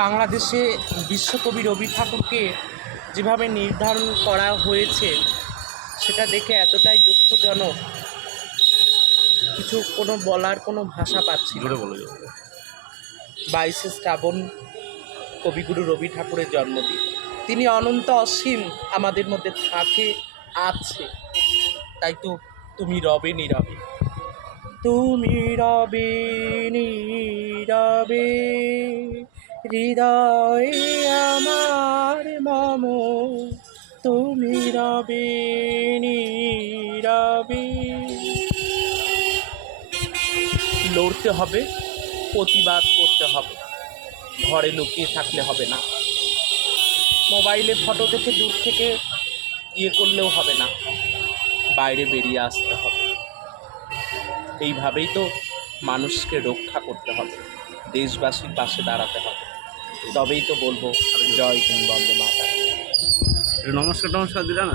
বাংলাদেশে বিশ্বকবি রবি ঠাকুরকে যেভাবে নির্ধারণ করা হয়েছে সেটা দেখে এতটাই দুঃখজনক, কোনো বলার কোনো ভাষা পাচ্ছি না। 22শে শ্রাবণ কবিগুরু রবি ঠাকুরের জন্মদিন। তিনি অনন্ত অসীম আমাদের মধ্যে আছে, তাই তো তুমি রবে নীরবে, তুমি রবে নীরবে, হৃদয়ে আমার মম, তুমি রবে নীরবে। লড়তে হবে, প্রতিবাদ করতে হবে, ঘরে লুকিয়ে থাকলে হবে না, মোবাইলে ফটো থেকে দূর থেকে করলেও হবে না, বাইরে বেরিয়ে আসতে হবে। এইভাবেই তো মানুষকে রক্ষা করতে হবে, দেশবাসীর পাশে দাঁড়াতে হবে, তবেই তো বলবো জয় হিন্দ, বন্দে মাতরম। নমস্কার দিলা না।